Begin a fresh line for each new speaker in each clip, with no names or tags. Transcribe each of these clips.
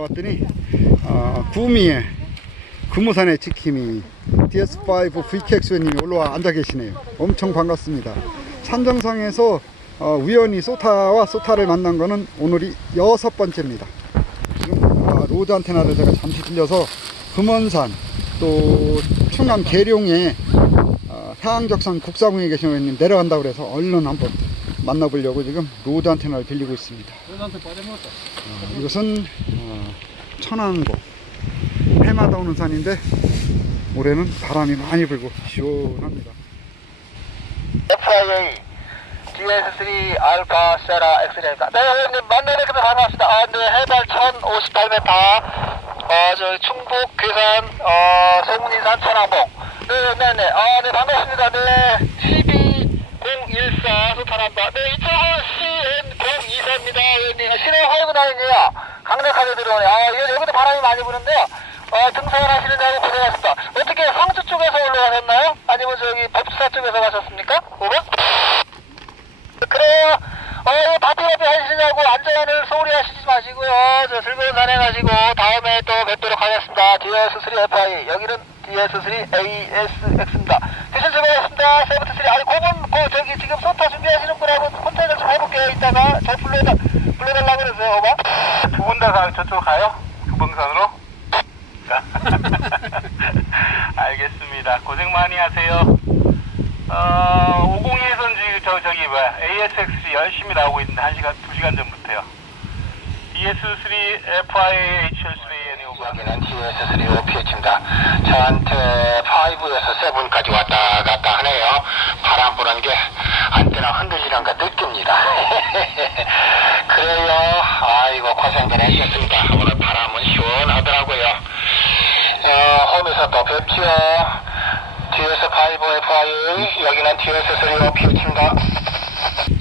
올라왔더니 어, 구미에 금우산의 지킴이 DS5 VKX님이 올라와 앉아 계시네요. 엄청 반갑습니다. 산정상에서 어, 우연히 소타와 소타를 만난 거는 오늘이 여섯 번째입니다. 지금 어, 로드 안테나를 제가 잠시 들려서 금원산 또 충남 계룡에 어, 해양적산 국사궁에 계신 의원님 내려간다고 그래서 얼른 한번 만나보려고 지금 로드 안테나를 빌리고 있습니다. 어, 이것은 어, 천안고 해마다 오는 산인데 올해는 바람이 많이 불고 시원합니다.
FIA DS3 알파 세라 엑스레입니다. 네, 회원님 만나뵙게 반갑습니다. 아, 네, 해발 1058m. 어, 저 충북 괴산 어, 송문인산 천왕봉. 네, 네, 네. 아, 네, 반갑습니다. 네, 12014 소타남바. 네, 2000 CN024입니다. 회원님, 신호 화이브 나인이에요. 강력하게 들어오네. 아, 여기도 바람이 많이 부는데요. 어, 등산을 하시는다고 고생하셨습니다. 어떻게 황주 쪽에서 올라가셨나요? 아니면 저기 법수사 쪽에서 가셨습니까? 오버? 그래요. 어, 바삐바삐 하시냐고 안전을 소홀히 하시지 마시고요. 저 즐거운 산행하시고 다음에 또 뵙도록 하겠습니다. DS3FI 여기는 DS3ASX입니다. 대신 수고하셨습니다. 세븐트3 아니 그분 그 저기 지금 소타 준비하시는 분하고 이따가 저 불러다 불러달라고 그러세요. 오버? 두분다 저쪽 가요? 두봉산으로? 알겠습니다. 고생 많이 하세요. 어, 502에서는 지금 저, 저기 뭐야, ASX 열심히 나오고 있는데, 1시간, 2시간 전부터요. DS3FIHL3N이 오고. 여기는 DS3OPH입니다. 저한테 5에서 7까지 왔다 갔다 하네요. 바람 부는 게 안테나 흔들리는 거 느낍니다. 그래요. 아이고, 고생들 하셨습니다. 오늘 바람은 시원하더라고요. 어, 홈에서 또 뵙지요. DS5FI, 여기는 DS3OPH입니다.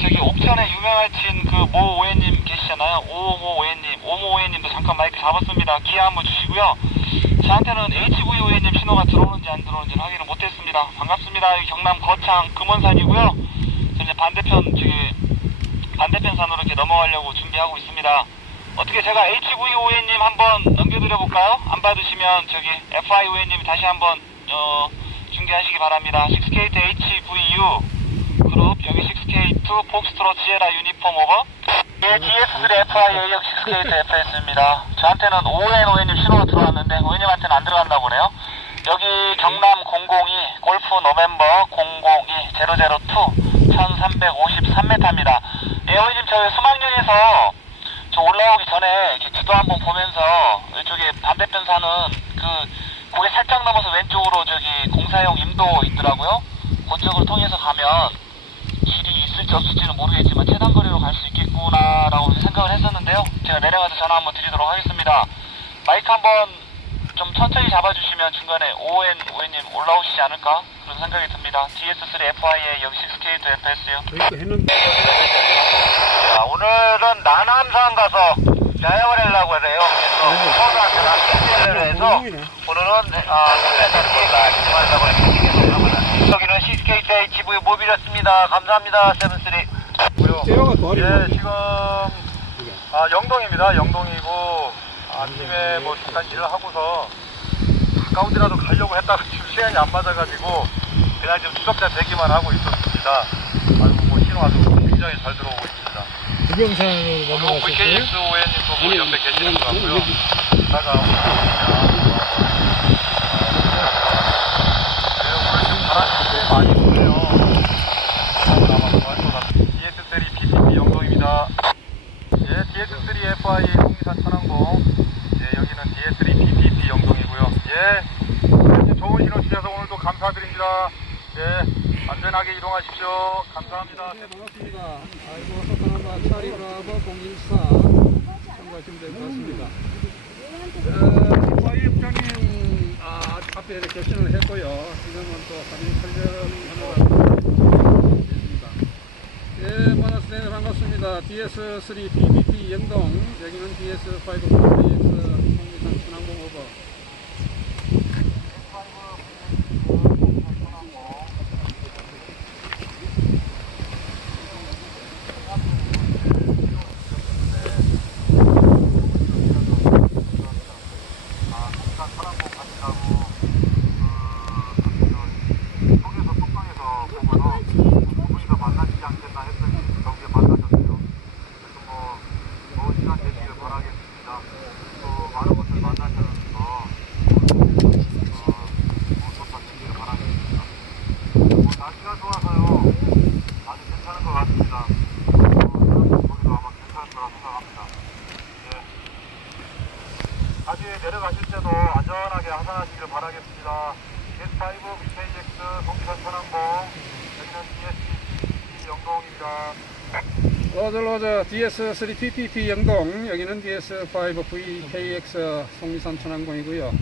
저기 옥천에 유명하신 그 모 오해님 계시잖아요. 오모 오해님, 오모 오해님도 잠깐 마이크 잡았습니다. 기회 한번 주시고요. 저한테는 HV 오해님 신호가 들어오는지 안 들어오는지 확인을 못했습니다. 반갑습니다. 여기 경남 거창 금원산이고요. 저 이제 반대편 저기 반대편 산으로 이렇게 넘어가려고 준비하고 있습니다. 어떻게 제가 HV 오해님 한번 넘겨드려 볼까요? 안 받으시면 저기 FI 오해님 다시 한번 어, 중계하시기 바랍니다. 6K to HVU 그룹 여기 6K2 폭스트롯 시에라 유니폼 오버
예, DS3FI 역시 스케이트 FS입니다. 저한테는 ON ON님 신호가 들어왔는데 ON님한테는 안 들어갔나 보네요. 여기 경남 002 골프 노멤버 002 002 1353m입니다. 예, ON님 저희 수막령에서 저 올라오기 전에 이렇게 지도 한번 보면서 이쪽에 반대편 산은 그 고개 살짝 넘어서 왼쪽으로 저기 공사용 임도 있더라고요. 그쪽을 통해서 가면 길이 있을지 없을지는 모르겠지만 최단 거리로 갈 수 있겠구나라고 생각을 했었는데요. 제가 내려가서 전화 한번 드리도록 하겠습니다. 마이크 한번 좀 천천히 잡아주시면 중간에 ON, ON님 올라오시지 않을까 그런 생각이 듭니다. DS3FI의 역시 스케이트 FS요. 자, 오늘은 나남산 가서 야영을 하려고 해요. 그래서 서울한테 나스를 해서 오늘은 아, 진행하려고 해서 여기는 CSKT HV 모빌이었습니다. 감사합니다.
제어가 더
예, 지금 아, 영동입니다. 영동이고 아침에 뭐 잠깐 일을 하고서 가까운 데라도 가려고 했다가 지금 시간이 안 맞아가지고 그냥 지금 수급자 대기만 하고 있었습니다. 아이고 뭐 신호 아주 굉장히 잘 들어오고 있습니다. 그리고
넘어가셨어요?
VKS 오해님도 뭐 옆에 계시는 것 같고요. 이따가 오늘 지금 바람이 꽤 많이 부네요. 남아서 할것 같아요. DS3 PPP 영동입니다. 예, DS3 FI 홍기산 천왕봉. 예, 여기는 DS3 PPP 영동이고요. 예, 이렇게 좋은 신호 주셔서 오늘도 감사드립니다. 예, 안전하게 이동하십시오. 감사합니다.
네, 반갑습니다. 아이고, 소타나바 차리 브라보 014 참가하시면 될 것 같습니다. 어, 화이 부장님 아, 앞에 개신을 했고요. 지금은 또 사진 촬영하느라 있습니다. 예, 반갑습니다. 반갑습니다. DS3 PBP 영동, 여기는 DS5 PBX 홍미산 천왕봉 오버.
않겠나 했더니 경기에 만나셨어요. 그래서 뭐 좋은 시간 되시길 바라겠습니다. 또 많은 분들 만나셔서 어, 뭐 좋다 되시길 바라겠습니다. 뭐 날씨가 좋아서요 아주 괜찮은 것 같습니다. 어, 거기도 아마 괜찮을 거라 생각합니다. 예. 다시 내려가실 때도 안전하게 하산하시길 바라겠습니다. S5 VKX 동산 천왕봉 여기는 DSC 영동입니다.
로저 로저 DS3PPP 영동 여기는 DS5VKX 송리산 천왕봉이고요.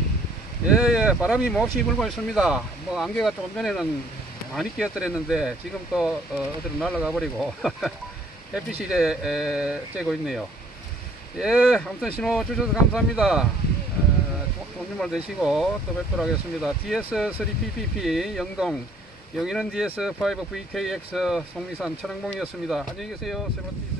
예예 바람이 몹시 불고 있습니다. 뭐 안개가 조금 전에는 많이 끼었더랬는데 지금 또 어, 어디로 날아가 버리고 햇빛이 이제 에, 쬐고 있네요. 예 아무튼 신호 주셔서 감사합니다. 에, 좋- 좋은 주말 되시고 또 뵙도록 하겠습니다. DS3PPP 영동 여기는 DS5VKX 송리산 천왕봉이었습니다. 안녕히 계세요. 세븐틴